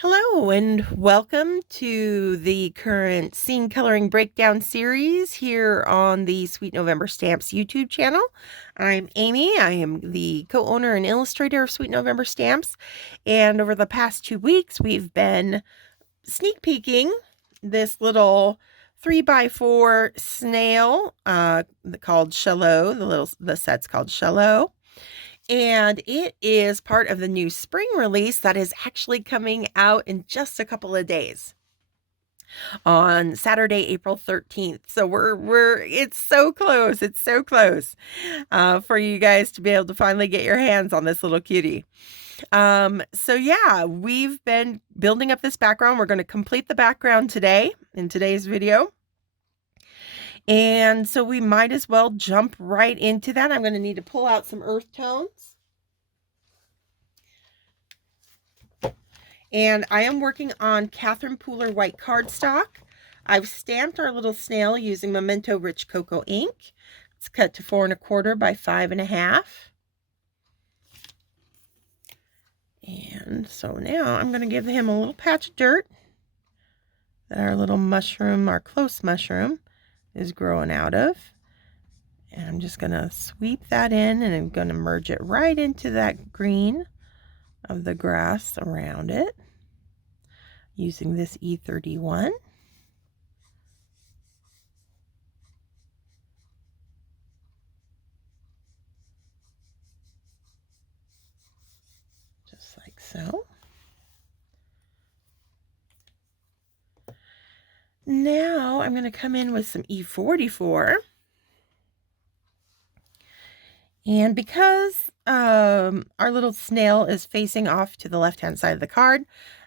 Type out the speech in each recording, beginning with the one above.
Hello and welcome to the current scene coloring breakdown series here on the Sweet November Stamps YouTube channel. I'm Amy. I am the co-owner and illustrator of Sweet November Stamps, and over the past 2 weeks we've been sneak peeking this little 3x4 snail called Shello. The set's called Shello. And it is part of the new spring release that is actually coming out in just a couple of days on Saturday, April 13th. So it's so close. It's so close for you guys to be able to finally get your hands on this little cutie. So yeah, we've been building up this background. We're going to complete the background today in today's video. And so we might as well jump right into that. I'm going to need to pull out some earth tones. And I am working on Catherine Pooler white cardstock. I've stamped our little snail using Memento Rich Cocoa ink. It's cut to 4 1/4 by 5 1/2. And so now I'm going to give him a little patch of dirt that our little mushroom, our close mushroom, is growing out of. And I'm just going to sweep that in, and I'm going to merge it right into that green of the grass around it using this E31. Just like so. Now I'm going to come in with some E44. And because our little snail is facing off to the left-hand side of the card,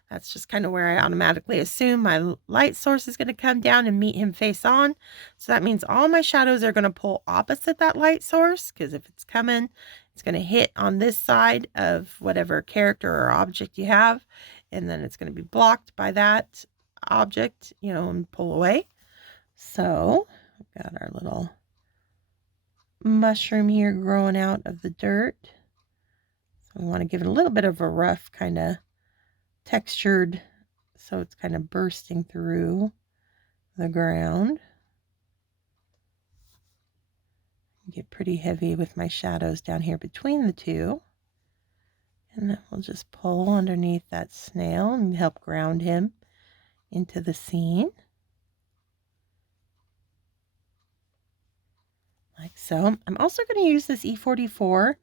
that's just kind of where I automatically assume my light source is going to come down and meet him face on. So that means all my shadows are going to pull opposite that light source, because if it's coming, it's going to hit on this side of whatever character or object you have, and then it's going to be blocked by that object, and pull away. So we've got our little mushroom here growing out of the dirt. So we want to give it a little bit of a rough kind of textured, so it's kind of bursting through the ground. Get pretty heavy with my shadows down here between the two. And then we'll just pull underneath that snail and help ground him into the scene. Like so. I'm also going to use this E44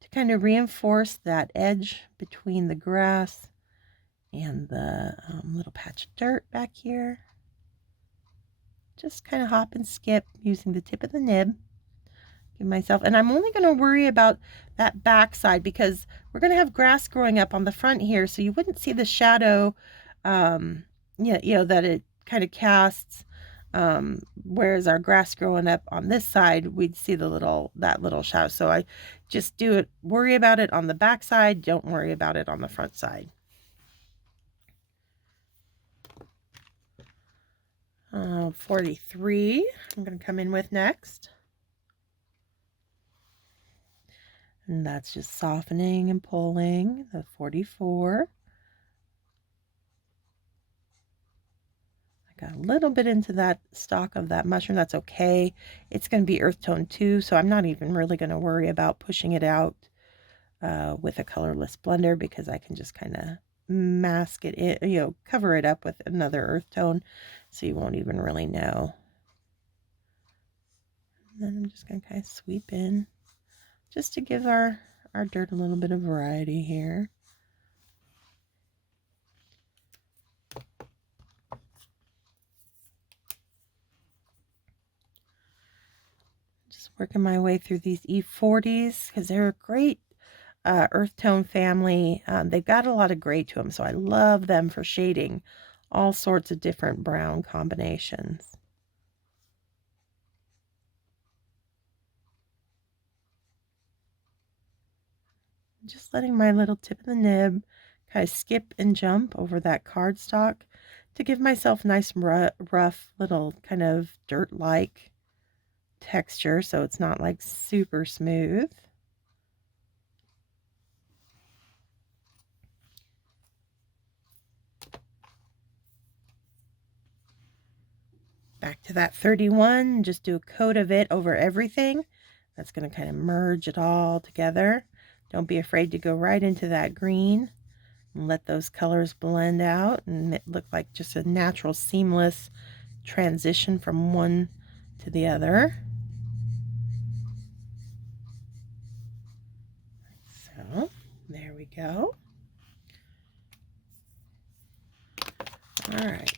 to kind of reinforce that edge between the grass and the little patch of dirt back here. Just kind of hop and skip using the tip of the nib. Give myself, and I'm only going to worry about that back side because we're going to have grass growing up on the front here, so you wouldn't see the shadow, that it kind of casts. Whereas our grass growing up on this side, we'd see that little shadow. So I just worry about it on the back side. Don't worry about it on the front side. 43, I'm going to come in with next. And that's just softening and pulling the 44. I got a little bit into that stalk of that mushroom. That's okay. It's going to be earth tone too, so I'm not even really going to worry about pushing it out with a colorless blender, because I can just kind of mask it in, cover it up with another earth tone, so you won't even really know. And then I'm just going to kind of sweep in just to give our dirt a little bit of variety here. Just working my way through these E40s because they're a great earth tone family. They've got a lot of gray to them, so I love them for shading all sorts of different brown combinations. Just letting my little tip of the nib kind of skip and jump over that cardstock to give myself nice rough little kind of dirt-like texture, so it's not like super smooth. Back to that 31, just do a coat of it over everything. That's going to kind of merge it all together. Don't be afraid to go right into that green and let those colors blend out and it look like just a natural seamless transition from one to the other. So there we go. All right.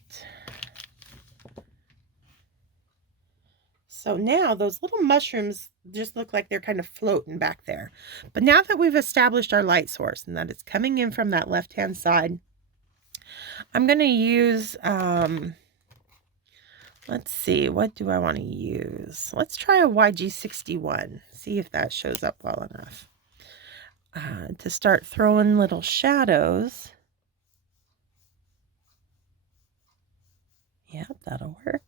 So now those little mushrooms just look like they're kind of floating back there. But now that we've established our light source and that it's coming in from that left-hand side, I'm going to use, let's see, what do I want to use? Let's try a YG61, see if that shows up well enough. To start throwing little shadows. Yep, that'll work.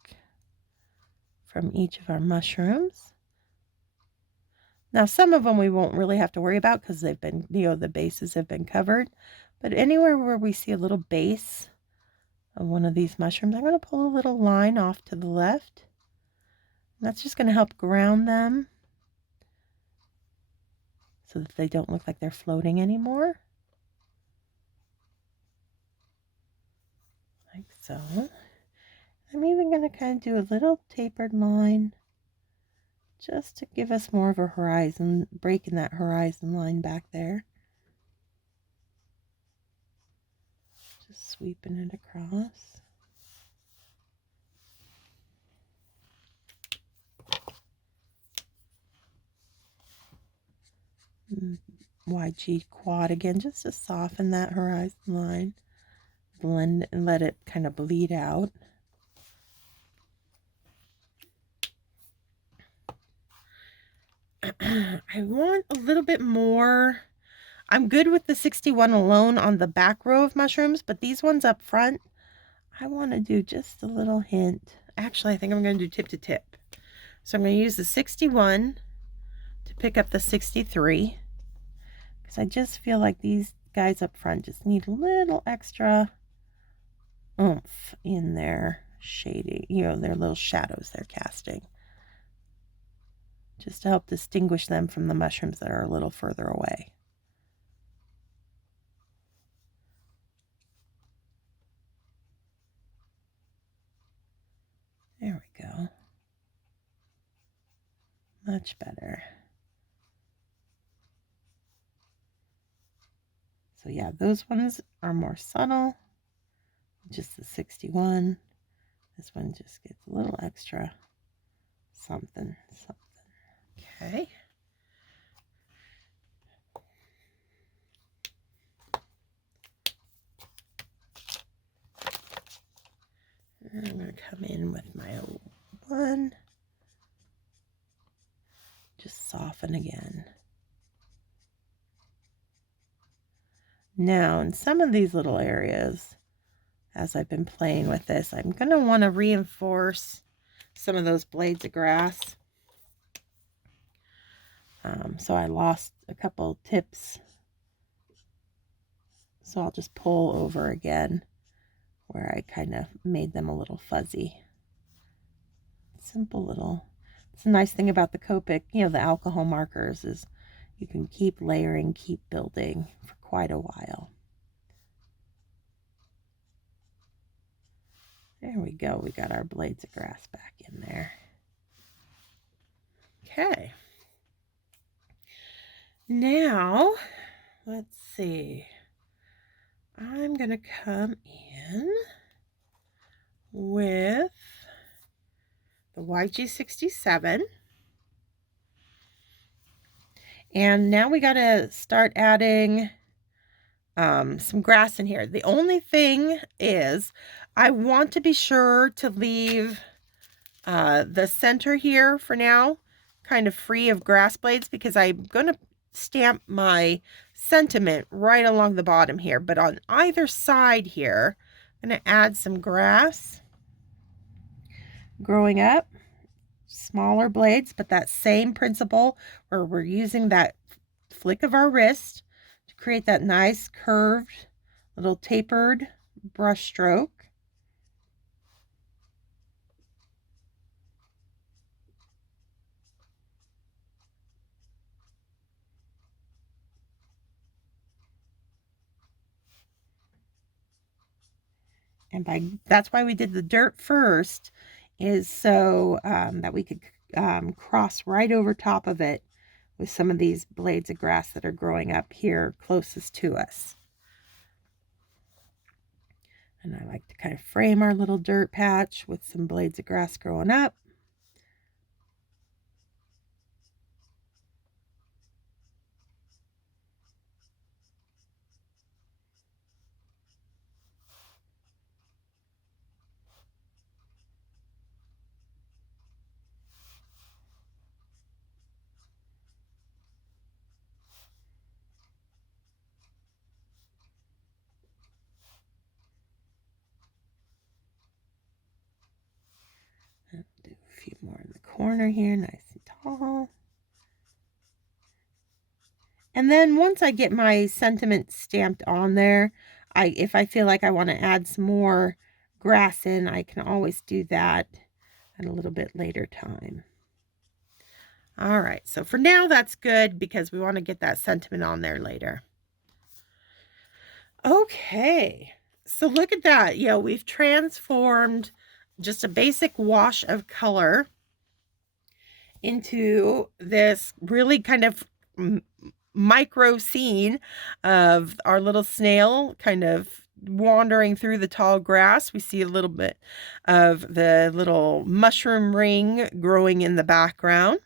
From each of our mushrooms. Now, some of them we won't really have to worry about because they've been, the bases have been covered. But anywhere where we see a little base of one of these mushrooms, I'm going to pull a little line off to the left. And that's just going to help ground them so that they don't look like they're floating anymore. Like so. I'm even going to kind of do a little tapered line just to give us more of a horizon, breaking that horizon line back there. Just sweeping it across. YG quad again, just to soften that horizon line. Blend and let it kind of bleed out. I want a little bit more. I'm good with the 61 alone on the back row of mushrooms, but these ones up front, I want to do just a little hint. Actually, I think I'm going to do tip to tip. So I'm going to use the 61 to pick up the 63 because I just feel like these guys up front just need a little extra oomph in their shading, their little shadows they're casting. Just to help distinguish them from the mushrooms that are a little further away. There we go. Much better. So yeah, those ones are more subtle. Just the 61. This one just gets a little extra something. Okay. And I'm going to come in with my one. Just soften again. Now, in some of these little areas, as I've been playing with this, I'm going to want to reinforce some of those blades of grass. So I lost a couple tips. So I'll just pull over again where I kind of made them a little fuzzy. Simple little. It's a nice thing about the Copic, the alcohol markers, is you can keep layering, keep building for quite a while. There we go. We got our blades of grass back in there. Okay. Now, let's see. I'm going to come in with the YG67. And now we got to start adding some grass in here. The only thing is I want to be sure to leave the center here for now kind of free of grass blades because I'm going to stamp my sentiment right along the bottom here. But on either side here, I'm going to add some grass growing up. Smaller blades, but that same principle where we're using that flick of our wrist to create that nice curved little tapered brush stroke. And that's why we did the dirt first, is so that we could cross right over top of it with some of these blades of grass that are growing up here closest to us. And I like to kind of frame our little dirt patch with some blades of grass growing up. I'll do a few more in the corner here, nice and tall. And then once I get my sentiment stamped on there, if I feel like I want to add some more grass in, I can always do that at a little bit later time. All right, so for now that's good because we want to get that sentiment on there later. Okay, so look at that. You know, we've transformed just a basic wash of color into this really kind of micro scene of our little snail kind of wandering through the tall grass. We see a little bit of the little mushroom ring growing in the background.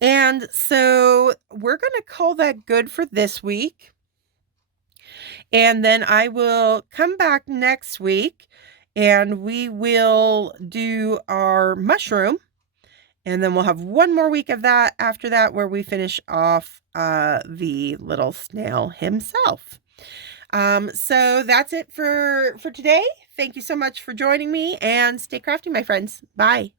And so we're going to call that good for this week. And then I will come back next week and we will do our mushroom. And then we'll have one more week of that after that where we finish off the little snail himself. So that's it for today. Thank you so much for joining me and stay crafty, my friends. Bye.